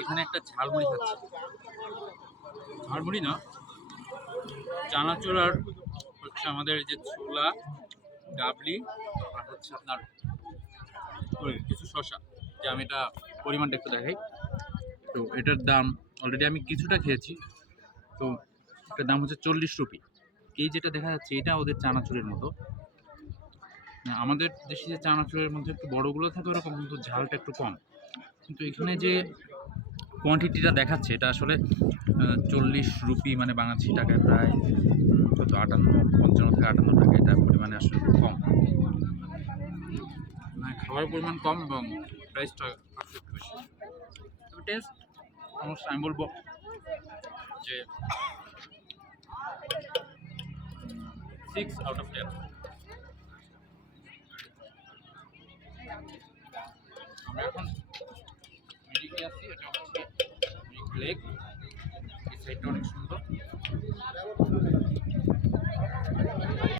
এখানে একটা ঝালমুড়ি খাচ্ছি। ঝালমুড়ি না, চানাচুর আর হচ্ছে আমাদের এই যে ছোলা, ডাবলি আর হচ্ছে আপনার কিছু শসা। যে আমি এটা পরিমাণটা একটু দেখাই। তো এটার দাম অলরেডি আমি কিছুটা খেয়েছি। তো এটার দাম হচ্ছে 40 রুপি। এই যেটা দেখা যাচ্ছে এটা ওদের চানাচুরের মতো। আমাদের দেশে যে চানাচুরের মধ্যে একটু বড়গুলো থাকে ওরকম, কিন্তু ঝালটা একটু কম। কিন্তু এখানে যে কোয়ান্টিটিটা দেখাচ্ছে এটা আসলে 40 রুপি মানে বাংলাদেশি টাকায় প্রায় কত 55 থেকে 58 টাকা, এটা পরিমাণে আসলে খুব কম। মানে খাবারের পরিমাণ কম এবং প্রাইসটা একটু বেশি। তবে টেস্ট অলমোস্ট আমি বলবো যে 6 আউট অফ 10। আমরা এখন মিরিকে আছি, এটা হচ্ছে মিরিক লেক। এই সাইডটা অনেক সুন্দর।